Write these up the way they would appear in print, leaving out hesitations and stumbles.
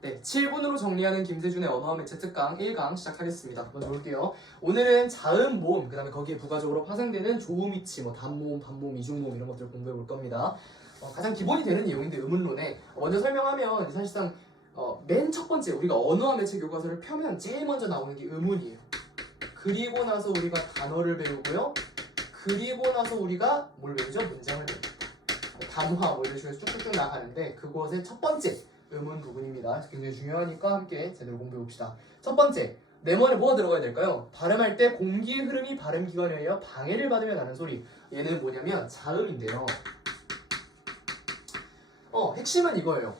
네, 7분으로 정리하는 김세준의 언어와 매체 특강 1강 시작하겠습니다. 먼저 볼게요. 오늘은 자음, 모음, 그 다음에 거기에 부가적으로 파생되는 조음, 이치, 단모음, 반모음, 이중모음 이런 것들을 공부해 볼 겁니다. 가장 기본이 되는 내용인데 의문론에 먼저 설명하면 사실상 맨 첫 번째 우리가 언어와 매체 교과서를 펴면 제일 먼저 나오는 게 의문이에요. 그리고 나서 우리가 단어를 배우고요. 그리고 나서 우리가 뭘 배우죠? 문장을 배웁니다. 단화 뭐 이런 식으로 쭉쭉쭉 나가는데 그것의 첫 번째 의문 부분입니다. 굉장히 중요하니까 함께 제대로 공부해 봅시다. 첫 번째, 네모안에 뭐가 들어가야 될까요? 발음할 때 공기의 흐름이 발음기관에 의해 방해를 받으며 나는 소리. 얘는 뭐냐면 자음인데요. 핵심은 이거예요.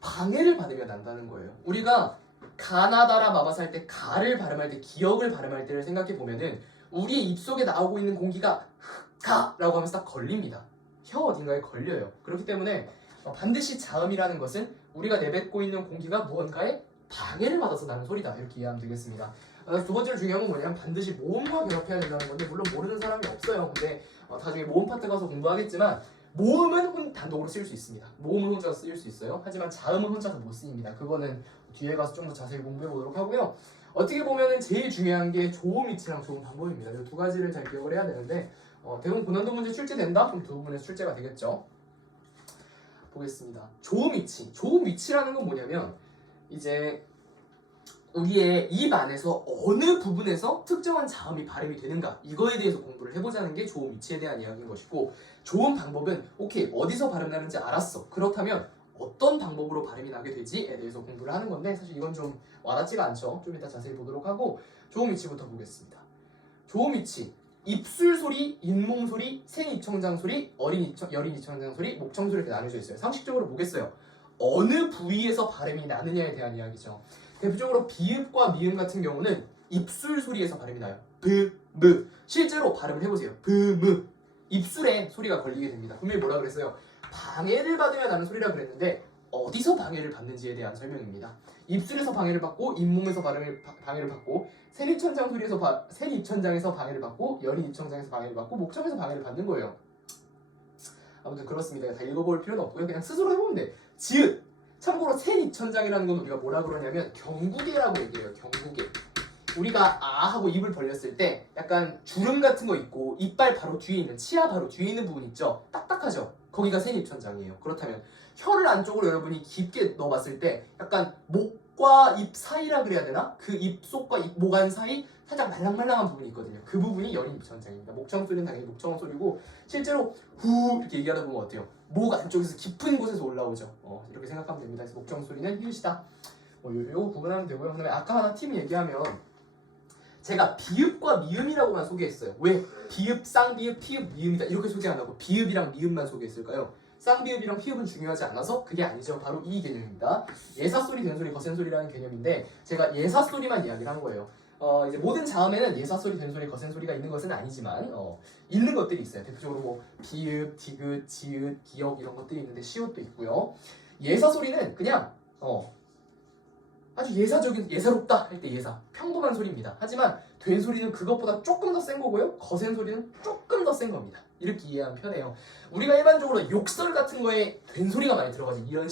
방해를 받으며 난다는 거예요. 우리가 가나다라 마바사 할 때 가를 발음할 때 기억을 발음할 때를 생각해 보면은 우리의 입속에 나오고 있는 공기가 가라고 하면서 딱 걸립니다. 혀 어딘가에 걸려요. 그렇기 때문에 반드시 자음이라는 것은 우리가 내뱉고 있는 공기가 무언가에 방해를 받아서 나는 소리다. 이렇게 이해하면 되겠습니다. 두 번째로 중요한 건 뭐냐면 반드시 모음과 결합해야 된다는 건데 물론 모르는 사람이 없어요. 근데 나중에 모음 파트 가서 공부하겠지만 모음은 단독으로 쓸 수 있습니다. 모음은 혼자 쓰일 수 있어요. 하지만 자음은 혼자서 못 쓰입니다. 그거는 뒤에 가서 좀 더 자세히 공부해 보도록 하고요. 어떻게 보면은 제일 중요한 게 조음 이치랑 조음 반복입니다. 이 두 가지를 잘 기억을 해야 되는데 대부분 고난도 문제 출제된다? 그럼 두 부분에서 출제가 되겠죠. 보겠습니다. 조음 이치. 조음 이치라는 건 뭐냐면 이제 우리의 입 안에서 어느 부분에서 특정한 자음이 발음이 되는가 이거에 대해서 공부를 해보자는 게 조음 이치에 대한 이야기인 것이고 조음 방법은 오케이 어디서 발음 나는지 알았어. 그렇다면 어떤 방법으로 발음이 나게 되지에 대해서 공부를 하는 건데 사실 이건 좀 와닿지가 않죠. 좀 이따 자세히 보도록 하고 조음 이치부터 보겠습니다. 조음 이치 입술 소리, 잇몸 소리, 생입천장 소리, 여린 입천장 소리, 목청 소리 이렇게 나눠져 있어요. 상식적으로 보겠어요. 어느 부위에서 발음이 나느냐에 대한 이야기죠. 대표적으로 비읍과 미음 같은 경우는 입술 소리에서 발음이 나요. 브, 무. 실제로 발음을 해보세요. 브, 무. 입술에 소리가 걸리게 됩니다. 분명히 뭐라 그랬어요? 방해를 받으며 나는 소리라 그랬는데 어디서 방해를 받는지에 대한 설명입니다. 입술에서 방해를 받고 잇몸에서 방해를 받고 생입천장에서 방해를 받고 여린 입천장에서 방해를 받고 목청에서 방해를 받는 거예요. 아무튼 그렇습니다. 다 읽어볼 필요는 없고요. 그냥 스스로 해보면 돼. 지읒. 참고로 생입천장이라는 건 우리가 뭐라 그러냐면 경구개라고 얘기해요. 경구개. 우리가 아 하고 입을 벌렸을 때 약간 주름 같은 거 있고 이빨 바로 뒤에 있는 치아 바로 뒤에 있는 부분 있죠. 딱딱하죠. 거기가 생입천장이에요. 그렇다면 혀를 안쪽으로 여러분이 깊게 넣어봤을 때 약간 목과 입 사이라 그래야 되나? 그 입속과 목 안 사이 살짝 말랑말랑한 부분이 있거든요. 그 부분이 여린 입천장입니다. 목청 소리는 당연히 목청 소리고 실제로 후 이렇게 얘기하다 보면 어때요? 목 안쪽에서 깊은 곳에서 올라오죠. 이렇게 생각하면 됩니다. 그래서 목청 소리는 히읗이다. 요거 구분하면 되고요. 그다음에 아까 하나 팀 얘기하면 제가 비읍과 미음이라고만 소개했어요. 왜? 비읍, 쌍비읍, 피읍, 미음이다 이렇게 소개 안 하고 비읍이랑 미음만 소개했을까요? 쌍비읍이랑 피읍은 중요하지 않아서 그게 아니죠. 바로 이 개념입니다. 예사소리, 된소리, 거센소리라는 개념인데 제가 예사소리만 이야기를 한 거예요. 이제 모든 자음에는 예사소리, 된소리, 거센소리가 있는 것은 아니지만 있는 것들이 있어요. 대표적으로 뭐 비읍, 디귿, 지읒, 기역 이런 것들이 있는데 시옷도 있고요. 예사소리는 그냥 아주 예사적인 예사롭다 할 때 예사 평범한 소리입니다. 하지만 된 소리는 그것보다 조금 더 센 거고요. 거센 소리는 조금 더 센 겁니다. 이렇게 이해하면 편해요. 우리가 일반적으로 욕설 같은 거에 된 소리가 많이 들어가지. 이런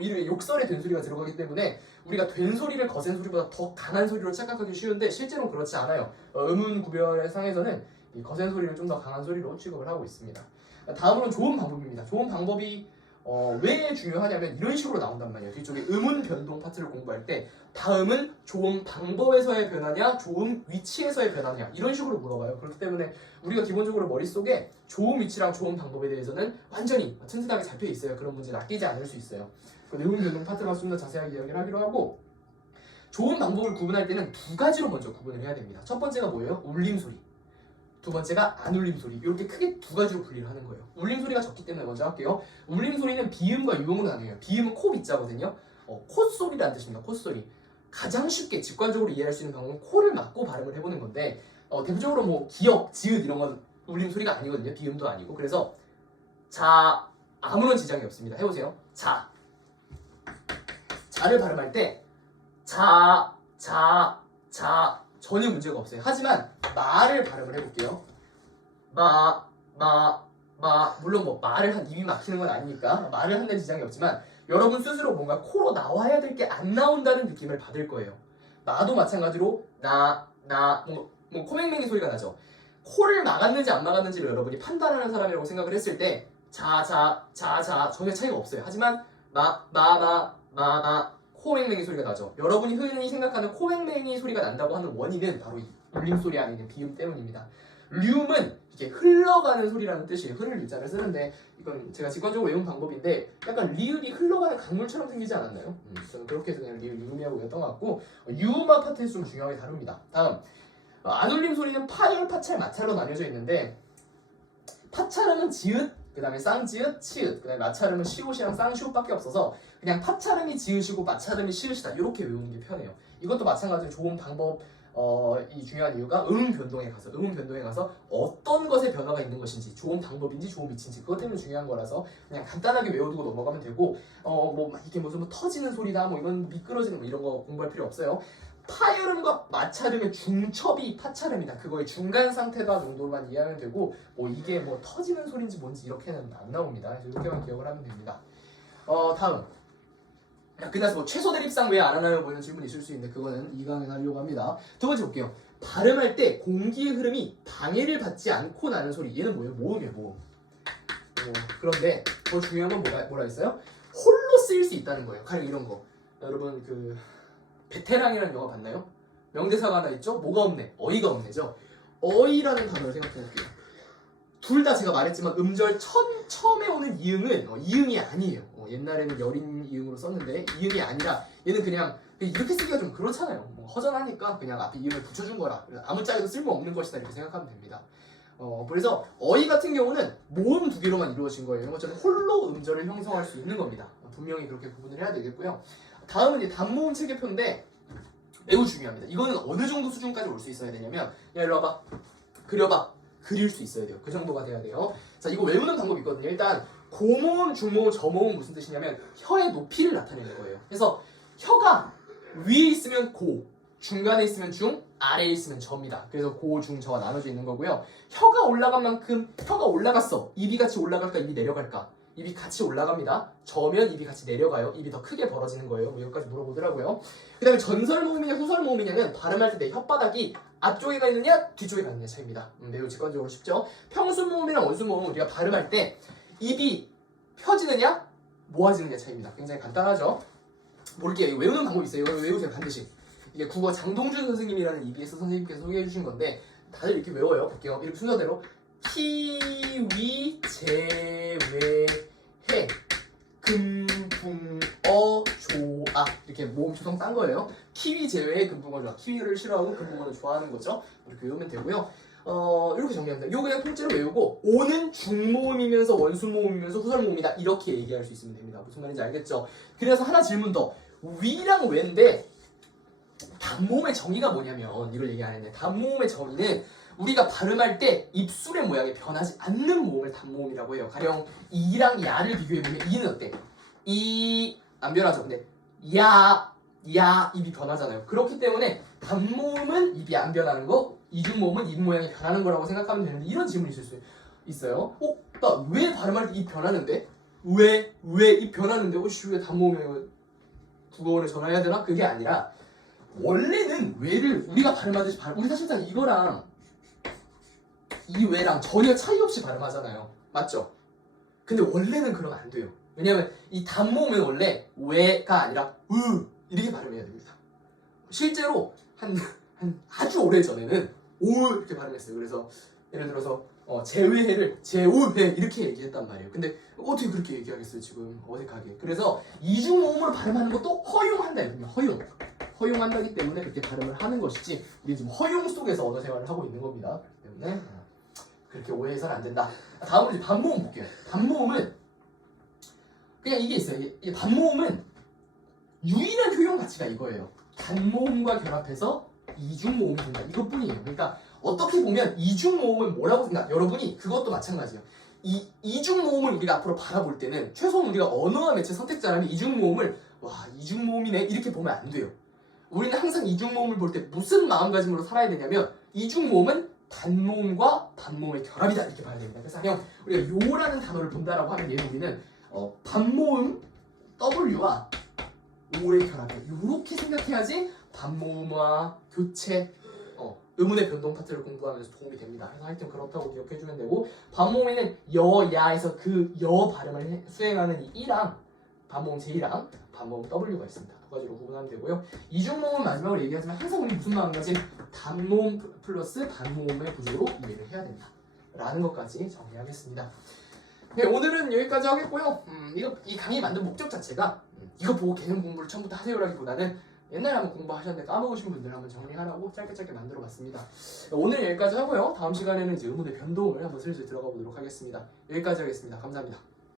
이런 욕설에 된 소리가 들어가기 때문에 우리가 된 소리를 거센 소리보다 더 강한 소리로 착각하기 쉬운데 실제로는 그렇지 않아요. 음운 구별의 상에서는 이 거센 소리를 좀 더 강한 소리로 취급을 하고 있습니다. 다음으로는 좋은 방법입니다. 좋은 방법이 왜 중요하냐면 이런 식으로 나온단 말이에요. 뒤쪽에 음운 변동 파트를 공부할 때 다음은 조음 방법에서의 변화냐 조음 위치에서의 변화냐 이런 식으로 물어봐요. 그렇기 때문에 우리가 기본적으로 머릿속에 조음 위치랑 조음 방법에 대해서는 완전히 튼튼하게 잡혀 있어요. 그런 문제 낚이지 않을 수 있어요. 음운 변동 파트만 좀 더 자세하게 이야기를 하기로 하고 조음 방법을 구분할 때는 두 가지로 먼저 구분을 해야 됩니다. 첫 번째가 뭐예요? 울림소리. 두 번째가 안 울림 소리. 이렇게 크게 두 가지로 분리를 하는 거예요. 울림 소리가 적기 때문에 먼저 할게요. 울림 소리는 비음과 유음으로 나뉘어요. 비음은 코 밑자거든요. 콧소리라는 뜻입니다. 콧소리. 가장 쉽게 직관적으로 이해할 수 있는 방법은 코를 막고 발음을 해보는 건데 대표적으로 뭐 기역, 지읒 이런 건 울림 소리가 아니거든요. 비음도 아니고. 그래서 자 아무런 지장이 없습니다. 해보세요. 자를 발음할 때 자 전혀 문제가 없어요. 하지만 마를 발음을 해볼게요. 물론 뭐 말을 입이 막히는 건 아니니까 말을 한다는 지장이 없지만 여러분 스스로 뭔가 코로 나와야 될 게 안 나온다는 느낌을 받을 거예요. 나도 마찬가지로 뭐 코맹맹이 소리가 나죠. 코를 막았는지 안 막았는지를 여러분이 판단하는 사람이라고 생각을 했을 때 전혀 차이가 없어요. 하지만 코맹맹이 소리가 나죠. 여러분이 흔히 생각하는 코맹맹이 소리가 난다고 하는 원인은 바로 이 울림소리 안에 있는 비음 때문입니다. 륨은 이게 흘러가는 소리라는 뜻이에요. 흐를 유자를 쓰는데 이건 제가 직관적으로 외운 방법인데 약간 리을이 흘러가는 강물처럼 생기지 않았나요? 저는 그렇게 해서 그냥 리을 유음이라고 외웠던 것 같고 유음과 파트의 수는 중요하게 다룹니다. 다음 안울림 소리는 파열, 파찰, 마찰로 나뉘어져 있는데 파찰음은 지읒, 그 다음에 쌍지읒, 치읒, 그 다음에 마찰음은 시옷이랑 쌍시옷밖에 없어서 그냥 파찰음이 지읒이고 마찰음이 시읒이다 이렇게 외우는 게 편해요. 이것도 마찬가지로 좋은 방법 이 중요한 이유가 음음 변동에 가서 어떤 것의 변화가 있는 것인지 좋은 방법인지 좋은 위치인지 그것 때문에 중요한 거라서 그냥 간단하게 외워두고 넘어가면 되고 뭐 이게 무슨 뭐 터지는 소리다 뭐 이건 미끄러지는 뭐 이런 거 공부할 필요 없어요. 파열음과 마찰음의 중첩이 파찰음이다. 그거의 중간 상태다 정도만 이해하면 되고 뭐 이게 뭐 터지는 소리인지 뭔지 이렇게는 안 나옵니다. 그래서 이렇게만 기억을 하면 됩니다. 다음 끝나서 뭐 최소 대립상 왜 안 하나요? 뭐 이런 질문이 있을 수 있는데 그거는 이 강의에서 하려고 합니다. 두 번째 볼게요. 발음할 때 공기의 흐름이 방해를 받지 않고 나는 소리. 얘는 뭐예요? 모음이에요. 모음. 그런데 더 중요한 건 뭐라 했어요? 홀로 쓰일 수 있다는 거예요. 가령 이런 거. 여러분 그 베테랑이라는 영화 봤나요? 명대사가 하나 있죠? 뭐가 없네? 어이가 없네죠? 어이라는 단어를 생각해 볼게요. 둘 다 제가 말했지만 음절 처음에 오는 이응은 이응이 아니에요. 옛날에는 여린 이응으로 썼는데 이응이 아니라 얘는 그냥 이렇게 쓰기가 좀 그렇잖아요. 뭐 허전하니까 그냥 앞에 이응을 붙여준 거라. 아무짝에도 쓸모없는 것이다 이렇게 생각하면 됩니다. 그래서 어이 같은 경우는 모음 두 개로만 이루어진 거예요. 이런 것처럼 홀로 음절을 형성할 수 있는 겁니다. 분명히 그렇게 구분을 해야 되겠고요. 다음은 이제 단모음 체계표인데 매우 중요합니다. 이거는 어느 정도 수준까지 올 수 있어야 되냐면 야 일로 와봐. 그려봐. 그릴 수 있어야 돼요. 그 정도가 돼야 돼요. 자, 이거 외우는 방법이 있거든요. 일단 고모음, 중모음, 저모음 무슨 뜻이냐면 혀의 높이를 나타내는 거예요. 그래서 혀가 위에 있으면 고, 중간에 있으면 중, 아래에 있으면 저입니다. 그래서 고, 중, 저가 나눠져 있는 거고요. 혀가 올라간 만큼 혀가 올라갔어. 입이 같이 올라갈까? 입이 내려갈까? 입이 같이 올라갑니다. 저면 입이 같이 내려가요. 입이 더 크게 벌어지는 거예요. 뭐 여기까지 물어보더라고요. 그 다음에 전설모음이냐 후설모음이냐는 발음할 때 내 혓바닥이 앞쪽에 가 있느냐 뒤쪽에 가 있느냐 차이입니다. 매우 직관적으로 쉽죠. 평순모음이랑 원순모음은 우리가 발음할 때 입이 펴지느냐 모아지느냐 차이입니다. 굉장히 간단하죠. 모를게요. 외우는 방법이 있어요. 이거 외우세요 반드시. 이게 국어 장동준 선생님이라는 EBS 선생님께서 소개해 주신 건데 다들 이렇게 외워요. 볼게요. 이렇게 순서대로 키위 제외해 금붕어 조아 이렇게 모음 조성 딴 거예요. 키위 제외해 금붕어 조아. 키위를 싫어하고 금붕어를 좋아하는 거죠. 이렇게 외우면 되고요. 이렇게 정리합니다. 이거 그냥 통째로 외우고 오는 중모음이면서 원수모음이면서 후설모음이다 이렇게 얘기할 수 있으면 됩니다. 무슨 말인지 알겠죠? 그래서 하나 질문 더. 위랑 외인데 단모음의 정의가 뭐냐면 이걸 얘기 안 했네. 단모음의 정의는 우리가 발음할 때 입술의 모양이 변하지 않는 모음을 단모음이라고 해요. 가령 이랑 야를 비교해보면 이는 어때? 이 안 변하죠. 근데 야 입이 변하잖아요. 그렇기 때문에 단모음은 입이 안 변하는 거, 이중모음은 입 모양이 변하는 거라고 생각하면 되는데 이런 질문이 있을 수 있어요. 나 왜 발음할 때 입 변하는데? 왜 입 변하는데? 왜 단모음이야? 국어원에 전화해야 되나? 그게 아니라 원래는 왜를 우리가 발음하듯이 우리 사실상 이거랑 이 왜랑 전혀 차이 없이 발음하잖아요. 맞죠? 근데 원래는 그러면 안 돼요. 왜냐면 이 단모음은 원래 왜가 아니라 이렇게 발음해야 됩니다. 실제로 한 아주 오래 전에는 이렇게 발음했어요. 그래서 예를 들어서 제외해를 제우해 이렇게 얘기했단 말이에요. 근데 어떻게 그렇게 얘기하겠어요? 지금 어색하게. 그래서 이중모음으로 발음하는 것도 허용한다. 허용한다기 때문에 그렇게 발음을 하는 것이지 우리 지금 허용 속에서 언어 생활을 하고 있는 겁니다. 그렇기 때문에 그렇게 오해해서는 안 된다. 다음으로 이제 반모음 볼게요. 반모음은 그냥 이게 있어요. 이 반모음은 유일한 효용 가치가 이거예요. 단모음과 결합해서 이중모음이 된다. 이것뿐이에요. 그러니까 어떻게 보면 이중모음은 뭐라고 생각? 여러분이 그것도 마찬가지예요. 이 이중모음을 우리가 앞으로 바라볼 때는 최소한 우리가 언어와 매체 선택자라면 이중모음을 와 이중모음이네 이렇게 보면 안 돼요. 우리는 항상 이중모음을 볼 때 무슨 마음가짐으로 살아야 되냐면 이중모음은 단모음과 반모음의 결합이다 이렇게 봐야 됩니다. 그래서 그냥 우리가 요라는 단어를 본다라고 하면 얘는 우리는 반모음 W와 O의 결합이야. 이렇게 생각해야지 반모음화, 교체, 의문의 변동 파트를 공부하면서 도움이 됩니다. 그래서 하여튼 그렇다고 기억해주면 되고, 반모음에는 여, 야에서 그 여 발음을 수행하는 이 이랑 반모음 J랑 반모음 W가 있습니다. 두 가지로 구분하면 되고요. 이중모음 마지막으로 얘기하지만 항상 우리 무슨 마음가짐? 단모음 플러스 반모음의 구조로 이해를 해야 된다 라는 것까지 정리하겠습니다. 네, 오늘은 여기까지 하겠고요. 이 강의 만든 목적 자체가 이거 보고 개념 공부를 처음부터 하세요라기보다는 옛날에 한번 공부하셨는데 까먹으신 분들 한번 정리하라고 짧게 만들어 봤습니다. 오늘 여기까지 하고요. 다음 시간에는 이제 의문의 변동을 한번 슬슬 들어가 보도록 하겠습니다. 여기까지 하겠습니다. 감사합니다.